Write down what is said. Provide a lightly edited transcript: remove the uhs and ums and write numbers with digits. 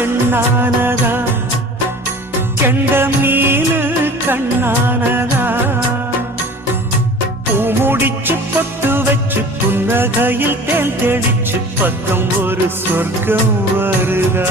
பெண்ணானதா, கெண்ட மீனு கண்ணானதா, பூமுடிச்சு பொட்டு வச்சு புன்னகையில் தேன் தெளிச்சு பக்கம் ஒரு சொர்க்கம் வருதா.